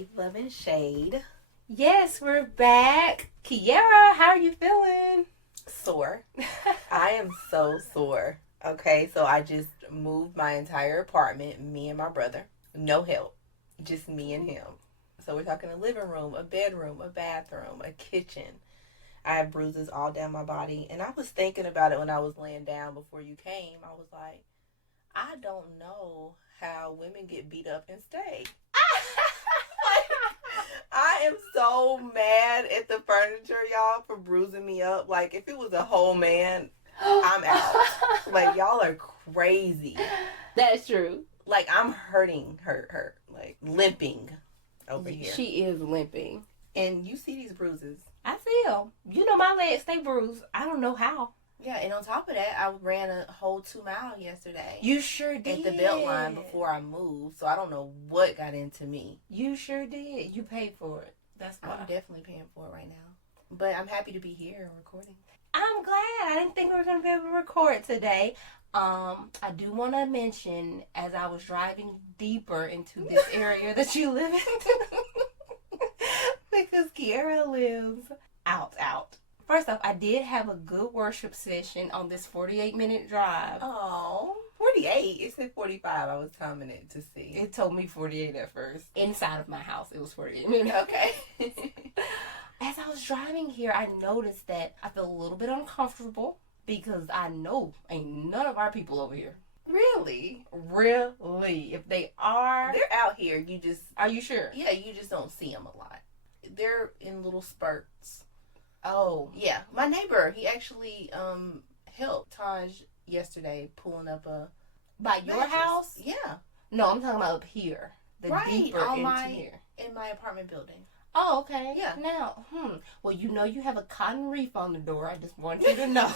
Faith, Love, and Shade. Yes, we're back. Kiara, how are you feeling? Sore. I am so sore. Okay, so I just moved my entire apartment, me and my brother. No help. Just me and him. So we're talking a living room, a bedroom, a bathroom, a kitchen. I have bruises all down my body. And I was thinking about it when I was laying down before you came. I was like, I don't know how women get beat up and stay. I am so mad at the furniture, y'all, for bruising me up. Like, if it was a whole man, I'm out. Like, y'all are crazy. That's true. Like, I'm hurting her, like, limping over here. She is limping. And you see these bruises. I feel. You know my legs stay bruised. I don't know how. Yeah, and on top of that, I ran a whole 2 miles yesterday. You sure did. At the belt line before I moved, so I don't know what got into me. You sure did. You paid for it. That's why. I'm definitely paying for it right now. But I'm happy to be here and recording. I'm glad. I didn't think we were going to be able to record today. I do want to mention, as I was driving deeper into this area that you live in, because Kiara lives out. First off, I did have a good worship session on this 48-minute drive. Oh, 48. It said 45. I was timing it to see. It told me 48 at first. Inside of my house, it was 48 minutes. Okay. As I was driving here, I noticed that I feel a little bit uncomfortable because I know ain't none of our people over here. Really? Really. If they are... They're out here. You just... Are you sure? Yeah, you just don't see them a lot. They're in little spurts. Oh. Yeah. My neighbor, he actually helped Taj yesterday pulling up a... By your mattress. house? Yeah. No, I'm talking about up here. The deeper into here. In my apartment building. Oh, okay. Yeah. Now, well, you know you have a cotton reef on the door. I just want you to know.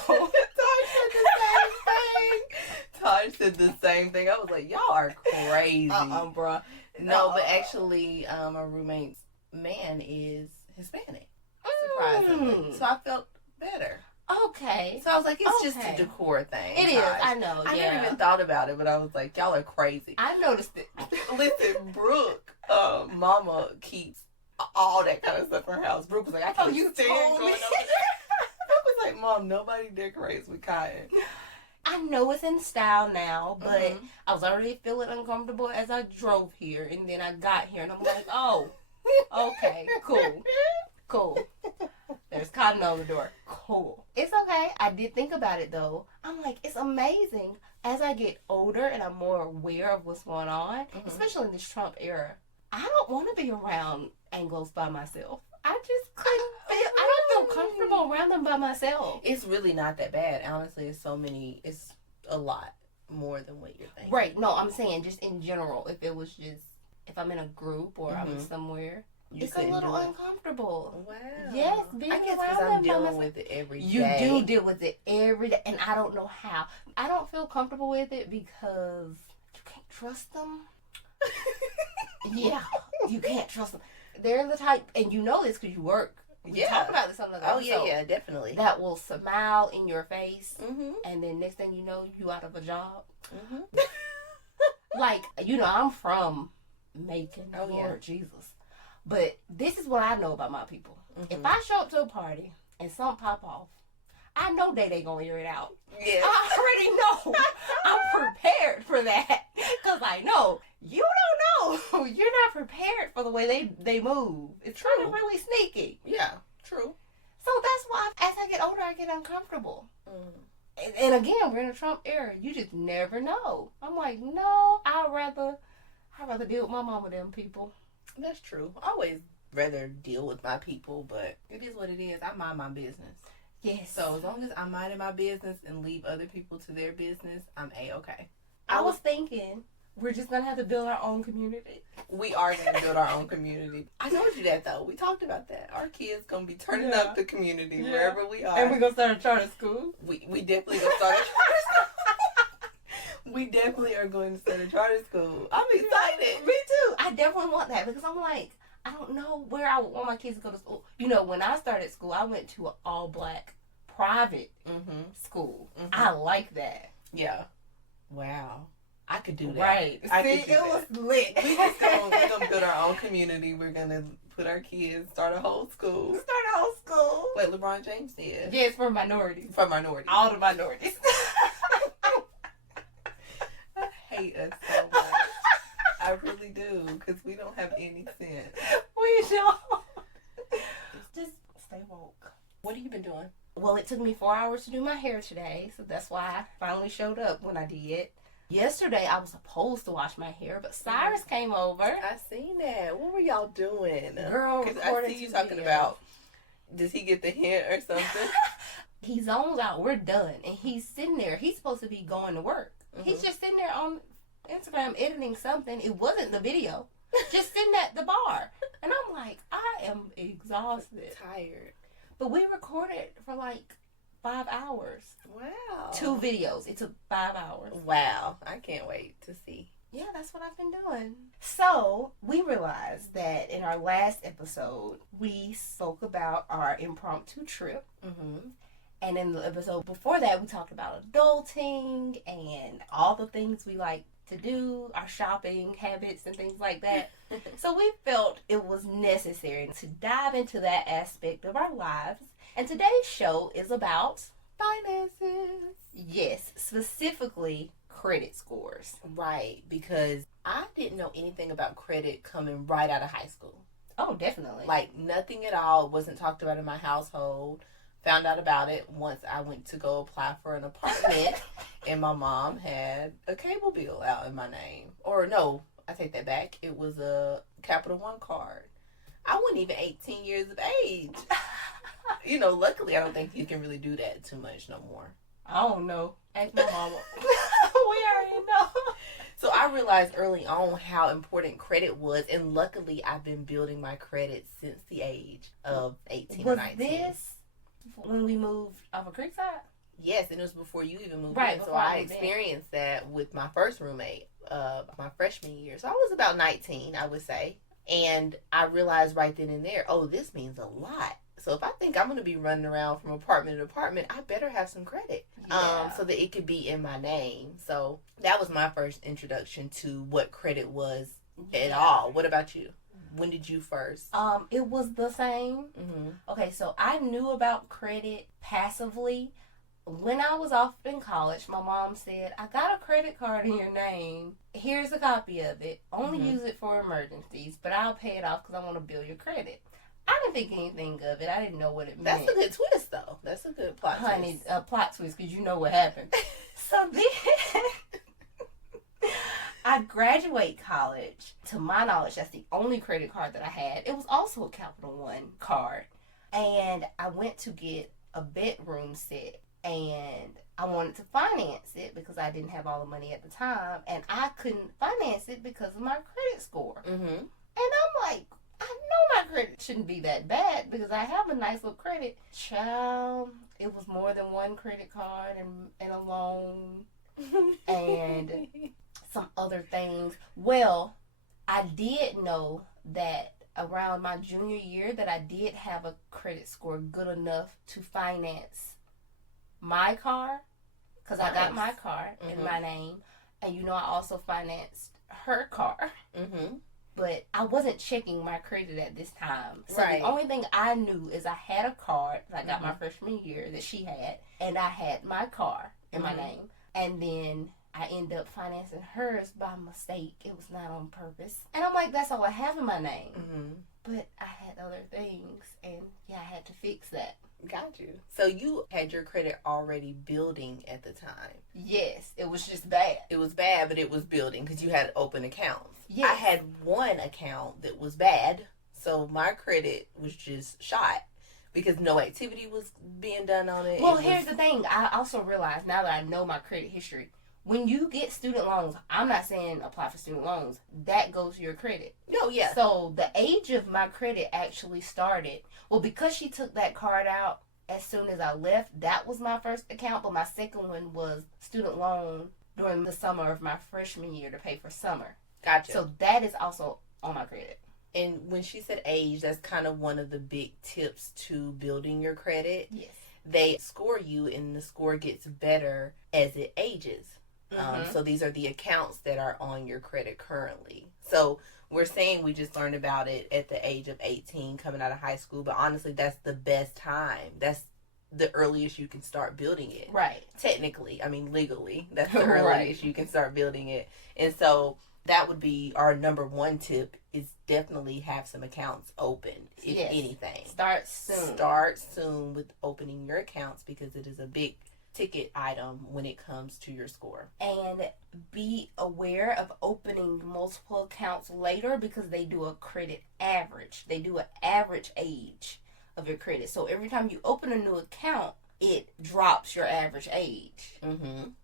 Taj said the same thing. I was like, y'all are crazy. Bruh. No, but actually, my roommate's man is Hispanic. Surprisingly. So I felt better. Okay. So I was like, it's just a decor thing. It is. I know. I never even thought about it, but I was like, y'all are crazy. I noticed it. Listen, Brooke, mama keeps all that kind of stuff in her house. Brooke was like, I can't stand going over there. Brooke was like, Mom, nobody decorates with cotton. I know it's in style now, but I was already feeling uncomfortable as I drove here, and then I got here, and I'm like, oh, okay, cool. There's cotton on the door. Cool. It's okay. I did think about it, though. I'm like, it's amazing. As I get older and I'm more aware of what's going on, especially in this Trump era, I don't want to be around Anglos by myself. I just couldn't feel, I don't feel comfortable around them by myself. It's really not that bad. Honestly, it's a lot more than what you're thinking. Right. No, I'm saying just in general, if I'm in a group or I'm somewhere, it's a little uncomfortable. Wow. Yes, being I guess around because I'm them dealing with it every day. You do deal with it every day, and I don't know how. I don't feel comfortable with it because you can't trust them. Yeah, you can't trust them. They're the type, and you know this because you work. We talk about this on the episode. Oh, yeah, definitely. That will smile in your face, and then next thing you know, you out of a job. Like, you know, I'm from Macon. Oh, Lord Jesus. But this is what I know about my people. If I show up to a party and something pop off, I know they gonna air it out. Yeah. I already know. I'm prepared for that. Because I know you don't know. You're not prepared for the way they move. It's kind of really sneaky. Yeah, true. So that's why as I get older, I get uncomfortable. And again, we're in a Trump era. You just never know. I'm like, no, I'd rather deal with my mama than people. That's true. I always rather deal with my people, but it is what it is. I mind my business. Yes. So as long as I'm minding my business and leave other people to their business, I'm A-okay. I was thinking we're just going to have to build our own community. We are going to build our own community. I told you that, though. We talked about that. Our kids going to be turning up the community wherever we are. And we're going to start a charter school. We definitely going to start a charter school. We definitely are going to start a charter school. I'm excited. Me too. I definitely want that because I'm like, I don't know where I would want my kids to go to school. You know, when I started school, I went to an all-black private school. I like that. Yeah. Wow. I could do that. Right. I See, could do it that. was lit. We're gonna build our own community. We're gonna put our kids, start a whole school. Start a whole school. What LeBron James did. Yes, for minorities. For minorities. All the minorities. I hate us so much. I really do, because we don't have any sense. We don't. Just stay woke. What have you been doing? Well, it took me 4 hours to do my hair today, so that's why I finally showed up when I did. Yesterday, I was supposed to wash my hair, but Cyrus came over. I seen that. What were y'all doing? Girl, because I see you talking about, does he get the hint or something? He zones out. We're done. And he's sitting there. He's supposed to be going to work. Mm-hmm. He's just sitting there on Instagram editing something. It wasn't the video. Just sitting at the bar. And I'm like, I am exhausted. Tired. But we recorded for like 5 hours. Wow. 2 videos. It took 5 hours. Wow. I can't wait to see. Yeah, that's what I've been doing. So, we realized that in our last episode, we spoke about our impromptu trip. Mm-hmm. And in the episode before that, we talked about adulting and all the things we like to do, our shopping habits and things like that. So we felt it was necessary to dive into that aspect of our lives. And today's show is about finances. Yes, specifically credit scores. Right, because I didn't know anything about credit coming right out of high school. Oh, definitely. Like nothing at all. Wasn't talked about in my household. Found out about it once I went to go apply for an apartment and my mom had a cable bill out in my name. Or no, I take that back. It was a Capital One card. I wasn't even 18 years of age. You know, luckily I don't think you can really do that too much no more. I don't know. Ask my mama. We already know. So I realized early on how important credit was, and luckily I've been building my credit since the age of 18 or 19. Was this when we moved off of Creekside? Yes, and it was before you even moved right, in. So I experienced that with my first roommate, my freshman year. So I was about 19, I would say. And I realized right then and there, oh, this means a lot. So if I think I'm going to be running around from apartment to apartment, I better have some credit. Yeah. So that it could be in my name. So that was my first introduction to what credit was at all. What about you? When did you first? It was the same. Mm-hmm. Okay, so I knew about credit passively. When I was off in college, my mom said, I got a credit card in your name. Here's a copy of it. Only use it for emergencies, but I'll pay it off because I want to build your credit. I didn't think anything of it. I didn't know what it meant. That's a good twist, though. That's a good plot twist. Honey, a plot twist, because you know what happened. So then, I graduate college. To my knowledge, that's the only credit card that I had. It was also a Capital One card. And I went to get a bedroom set. And I wanted to finance it because I didn't have all the money at the time. And I couldn't finance it because of my credit score. Mm-hmm. And I'm like, I know my credit shouldn't be that bad because I have a nice little credit. Child, it was more than one credit card and a loan and some other things. Well, I did know that around my junior year that I did have a credit score good enough to finance my car because I got my car in my name. And, you know, I also financed her car. Mm-hmm. But I wasn't checking my credit at this time. So right. The only thing I knew is I had a card that I got my freshman year that she had. And I had my car in my name. And then I ended up financing hers by mistake. It was not on purpose. And I'm like, that's all I have in my name. Mm-hmm. But I had other things. And yeah, I had to fix that. Got you. So you had your credit already building at the time. Yes, it was just bad. It was bad, but it was building because you had open accounts. Yes. I had one account that was bad, so my credit was just shot because no activity was being done on it. Well, here's the thing. I also realized now that I know my credit history, when you get student loans, I'm not saying apply for student loans. That goes to your credit. No, yeah. So the age of my credit actually started. Well, because she took that card out as soon as I left, that was my first account. But my second one was student loan during the summer of my freshman year to pay for summer. Gotcha. So that is also on my credit. And when she said age, that's kind of one of the big tips to building your credit. Yes. They score you, and the score gets better as it ages. So these are the accounts that are on your credit currently. So we're saying we just learned about it at the age of 18 coming out of high school, but honestly, that's the best time. That's the earliest you can start building it. Right. Technically, I mean legally, that's the earliest you can start building it. And so that would be our number one tip, is definitely have some accounts open, if anything. Start soon. Start soon with opening your accounts, because it is a big ticket item when it comes to your score. And be aware of opening multiple accounts later, because they do a credit average. They do an average age of your credit. So every time you open a new account, it drops your average age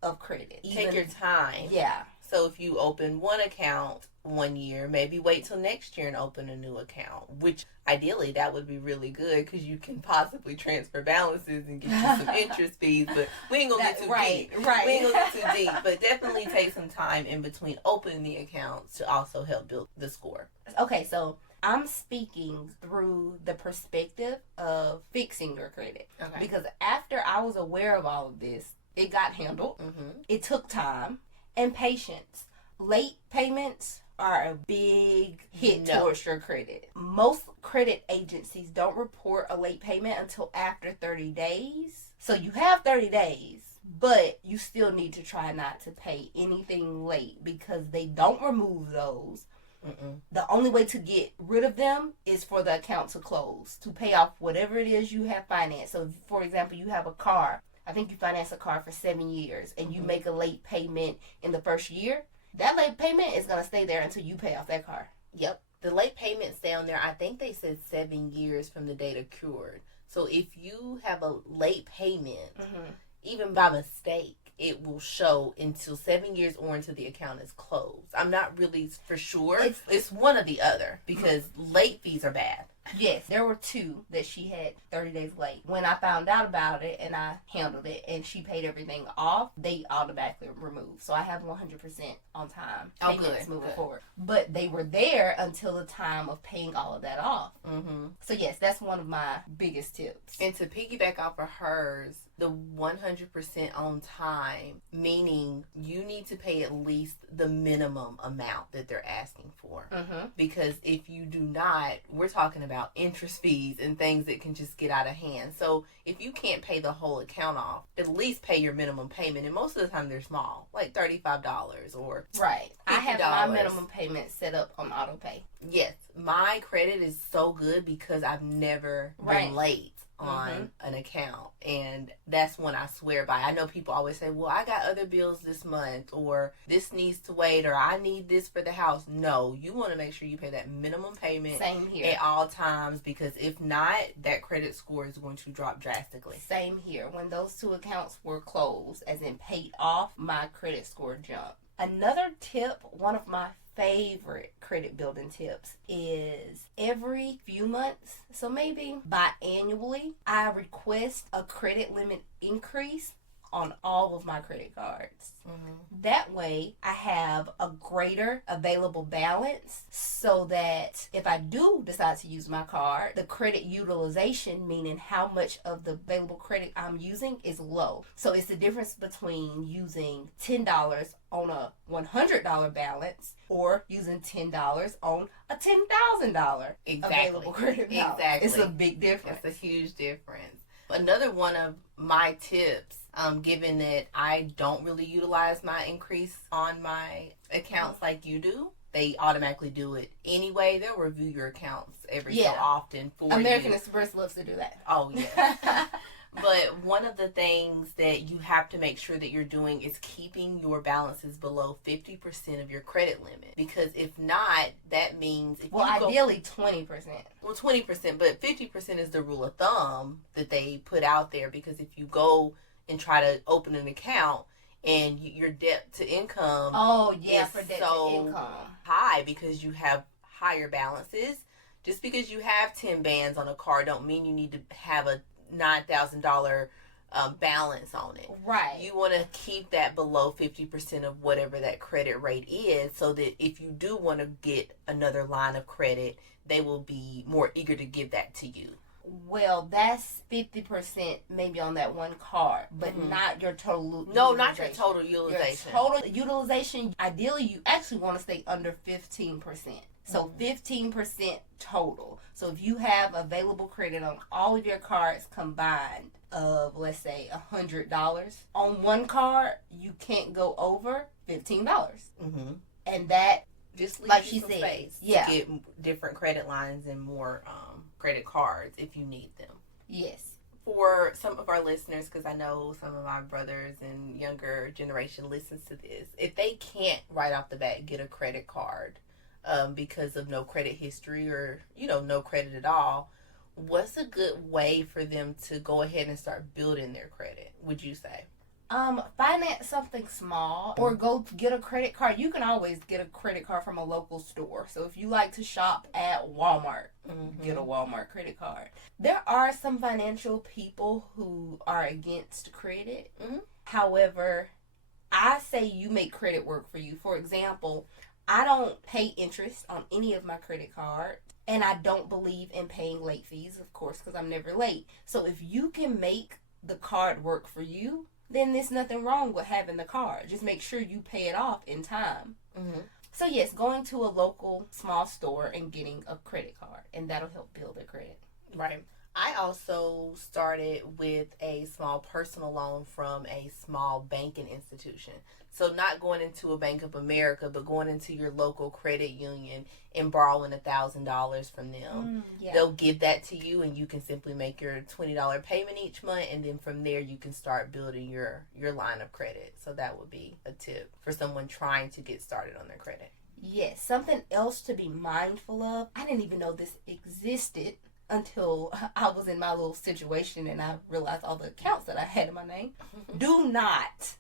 of credit. Take your time. Yeah. So if you open one account one year, maybe wait till next year and open a new account, which ideally that would be really good, because you can possibly transfer balances and get you some interest fees, but we ain't gonna get too deep. Right. We ain't gonna get too deep, but definitely take some time in between opening the accounts to also help build the score. Okay, so I'm speaking through the perspective of fixing your credit. Okay. Because after I was aware of all of this, it got handled. It took time and patience. Late payments are a big hit towards your credit. Most credit agencies don't report a late payment until after 30 days. So you have 30 days, but you still need to try not to pay anything late, because they don't remove those. The only way to get rid of them is for the account to close, to pay off whatever it is you have financed. So, for example, you have a car. I think you finance a car for 7 years, and you make a late payment in the first year. That late payment is going to stay there until you pay off that car. Yep. The late payments down there, I think they said 7 years from the date accrued. So if you have a late payment, even by mistake, it will show until 7 years or until the account is closed. I'm not really for sure. It's one or the other, because late fees are bad. Yes, there were two that she had 30 days late. When I found out about it and I handled it and she paid everything off, they automatically removed. So I have 100% on time payments moving forward. But they were there until the time of paying all of that off. So yes, that's one of my biggest tips. And to piggyback off of hers, the 100% on time, meaning you need to pay at least the minimum amount that they're asking for. Because if you do not, we're talking about interest fees and things that can just get out of hand. So if you can't pay the whole account off, at least pay your minimum payment. And most of the time they're small, like $35 or right. $50. I have my minimum payment set up on auto pay. Yes, my credit is so good because I've never been late on an account, and that's one I swear by. I know people always say, well, I got other bills this month, or this needs to wait, or I need this for the house. No, you want to make sure you pay that minimum payment. Same here. At all times, because if not, that credit score is going to drop drastically. Same here. When those two accounts were closed, as in paid off, my credit score jumped. Another tip, one of my favorite credit building tips, is every few months, so maybe biannually, I request a credit limit increase on all of my credit cards. That way I have a greater available balance, so that if I do decide to use my card, the credit utilization, meaning how much of the available credit I'm using, is low. So it's the difference between using $10 on a $100 balance or using $10 on a $10,000 available credit balance. Exactly. It's a big difference. It's a huge difference. Another one of my tips, given that I don't really utilize my increase on my accounts like you do, they automatically do it anyway. They'll review your accounts every so often for American you. Express loves to do that. Oh, yeah. But one of the things that you have to make sure that you're doing is keeping your balances below 50% of your credit limit. Because if not, that means... ideally 20%. Well, 20%, but 50% is the rule of thumb that they put out there. Because if you go and try to open an account and your debt to income for debt to income high because you have higher balances. Just because you have 10 bands on a card don't mean you need to have a $9,000 balance on it. Right. You want to keep that below 50% of whatever that credit rate is, so that if you do want to get another line of credit, they will be more eager to give that to you. Well, that's 50% maybe on that one card, but not your total No, not your total utilization. Your total utilization, ideally, you actually want to stay under 15%. So 15% total. So if you have available credit on all of your cards combined of, let's say, $100 on one card, you can't go over $15. And that, just leave like you she some said, space to get different credit lines and more credit cards if you need them. Yes. For some of our listeners, because I know some of my brothers and younger generation listens to this, if they can't right off the bat get a credit card because of no credit history or, no credit at all, what's a good way for them to go ahead and start building their credit, would you say? Finance something small or go get a credit card. You can always get a credit card from a local store. So if you like to shop at Walmart, get a Walmart credit card. There are some financial people who are against credit. However, I say you make credit work for you. For example, I don't pay interest on any of my credit cards. And I don't believe in paying late fees, of course, because I'm never late. So if you can make the card work for you, then there's nothing wrong with having the card. Just make sure you pay it off in time. So yes, going to a local small store and getting a credit card, and that'll help build their credit. Right. I also started with a small personal loan from a small banking institution. So not going into a Bank of America, but going into your local credit union and borrowing $1,000 from them. They'll give that to you, and you can simply make your $20 payment each month, and then from there you can start building your line of credit. So that would be a tip for someone trying to get started on their credit. Yes, something else to be mindful of. I didn't even know this existed until I was in my little situation and I realized all the accounts that I had in my name. Do not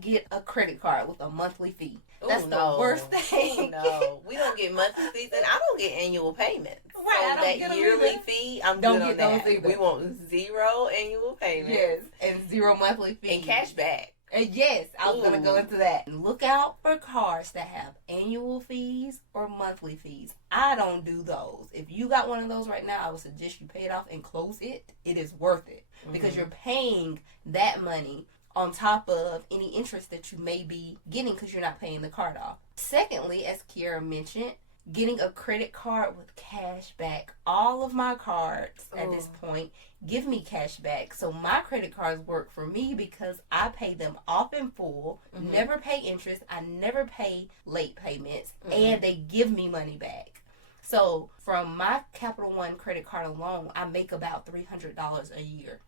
get a credit card with a monthly fee. That's the worst thing. No, we don't get monthly fees, and I don't get annual payments. Right, so I don't that get yearly fee, I'm don't good get on those that. either. We want 0 annual payments. Yes, and 0 monthly fees. And cash back. And yes, I was going to go into that. Look out for cards that have annual fees or monthly fees. I don't do those. If you got one of those right now, I would suggest you pay it off and close it. It is worth it because you're paying that money on top of any interest that you may be getting because you're not paying the card off. Secondly, as Kiara mentioned, getting a credit card with cash back. All of my cards at this point give me cash back. So my credit cards work for me because I pay them off in full, never pay interest, I never pay late payments, and they give me money back. So from my Capital One credit card alone, I make about $300 a year.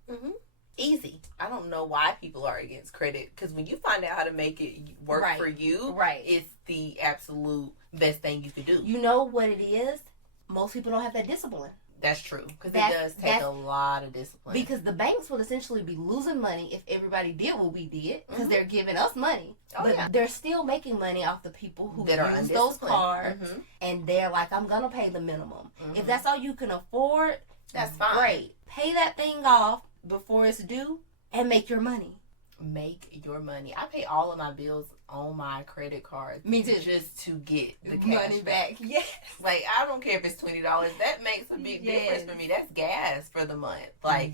Easy. I don't know why people are against credit, because when you find out how to make it work for you, it's the absolute best thing you could do. You know what it is? Most people don't have that discipline. That's true, because it does take a lot of discipline. Because the banks would essentially be losing money if everybody did what we did, because they're giving us money. But they're still making money off the people who use those cards, and they're like, I'm going to pay the minimum. If that's all you can afford, that's fine. Great. Pay that thing off before it's due and make your money. Make your money. I pay all of my bills on my credit card. Me too. Just to get the money back. Yes. Like, I don't care if it's $20. That makes a big difference for me. That's gas for the month. Like,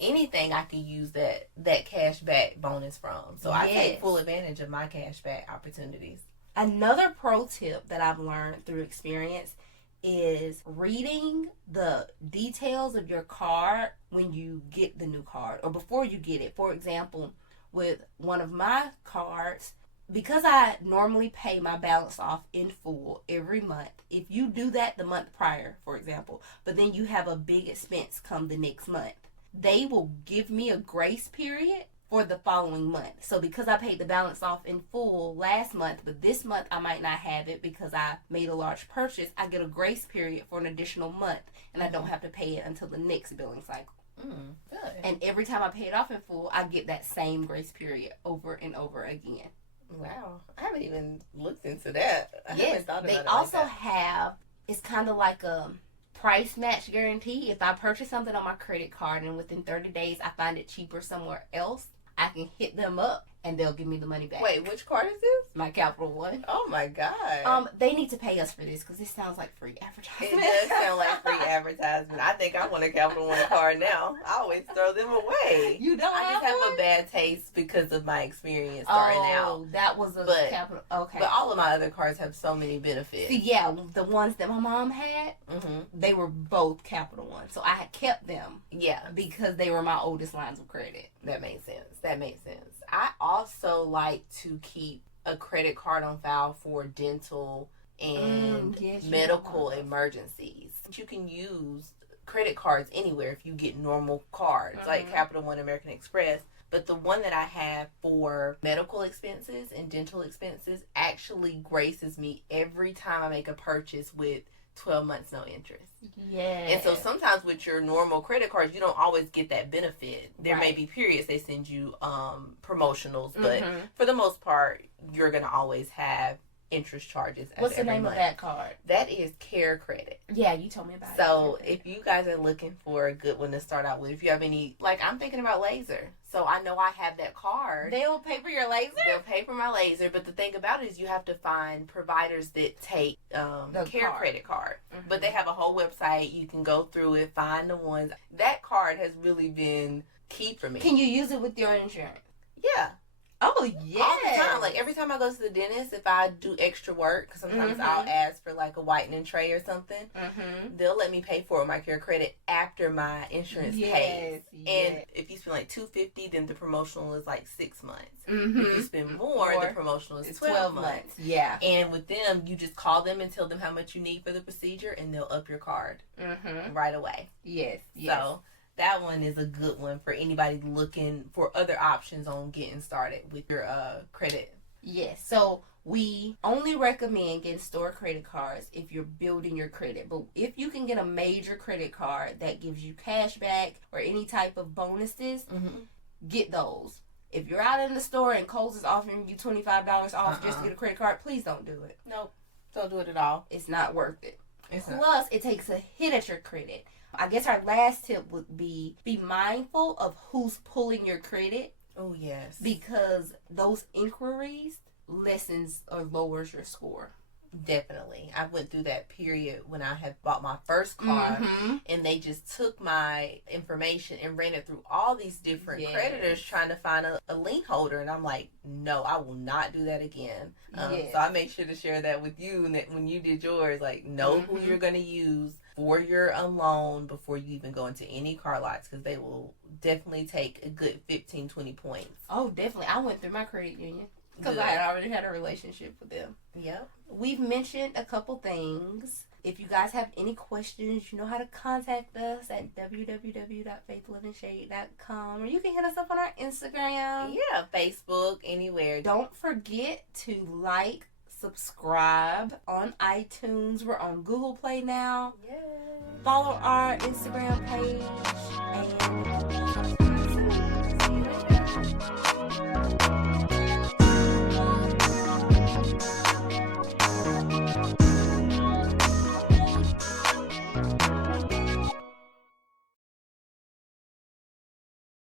anything I can use that cash back bonus from. So I take full advantage of my cash back opportunities. Another pro tip that I've learned through experience is reading the details of your card when you get the new card or before you get it. For example, with one of my cards, because I normally pay my balance off in full every month, if you do that the month prior, for example, but then you have a big expense come the next month, they will give me a grace period for the following month. So because I paid the balance off in full last month, but this month I might not have it because I made a large purchase, I get a grace period for an additional month, and I don't have to pay it until the next billing cycle. Good. And every time I pay it off in full, I get that same grace period over and over again. Wow. I haven't even looked into that. I haven't thought about they it also like that. have, it's kind of like a price match guarantee. If I purchase something on my credit card and within 30 days I find it cheaper somewhere else, I can hit them up and they'll give me the money back. Wait, which card is this? My Capital One. Oh my God. They need to pay us for this because this sounds like free advertising. It does sound like free advertisement. I think I want a Capital One card now. I always throw them away. You don't I just have one? a bad taste because of my experience starting out. That was a Capital. Okay. But all of my other cards have so many benefits. See, yeah, the ones that my mom had, Mm-hmm. they were both Capital One. So I had kept them. Yeah. Because they were my oldest lines of credit. That makes sense. I also like to keep a credit card on file for dental and medical emergencies. You can use credit cards anywhere if you get normal cards, like Capital One, American Express. But the one that I have for medical expenses and dental expenses actually graces me every time I make a purchase with 12 months no interest. Yeah. And so sometimes with your normal credit cards, you don't always get that benefit. There may be periods they send you promotionals, but for the most part, you're going to always have interest charges. What's the name of that card? That is Care Credit. Yeah, you told me about it. So if you guys are looking for a good one to start out with, if you have any, like I'm thinking about laser. So I know I have that card. They'll pay for your laser? They'll pay for my laser. But the thing about it is you have to find providers that take Care Credit card. But they have a whole website. You can go through it, find the ones. That card has really been key for me. Can you use it with your insurance? Yeah. Oh, yeah. All the time. Like, every time I go to the dentist, if I do extra work, because sometimes I'll ask for, like, a whitening tray or something, they'll let me pay for it with my Care Credit after my insurance pays. And if you spend, like, $250, then the promotional is, like, 6 months. If you spend more, the promotional is 12 months. Yeah. And with them, you just call them and tell them how much you need for the procedure, and they'll up your card right away. Yes. So that one is a good one for anybody looking for other options on getting started with your credit. Yes. So we only recommend getting store credit cards if you're building your credit. But if you can get a major credit card that gives you cash back or any type of bonuses, get those. If you're out in the store and Kohl's is offering you $25 off just to get a credit card, please don't do it. Nope. Don't do it at all. It's not worth it. Plus, it takes a hit at your credit. I guess our last tip would be mindful of who's pulling your credit. Oh, yes. Because those inquiries lessens or lowers your score. Definitely. I went through that period when I had bought my first car and they just took my information and ran it through all these different creditors trying to find a lien holder. And I'm like, no, I will not do that again. So I made sure to share that with you, and that when you did yours, like, know who you're going to use for your loan before you even go into any car lots, because they will definitely take a good 15-20 points. Oh, definitely. I went through my credit union because I had already had a relationship with them. Yep. We've mentioned a couple things. If you guys have any questions, you know how to contact us at www.faithlivingshade.com, or you can hit us up on our Instagram. Yeah, Facebook, anywhere. Don't forget to like, subscribe on iTunes. We're on Google Play now. Yay. Follow our Instagram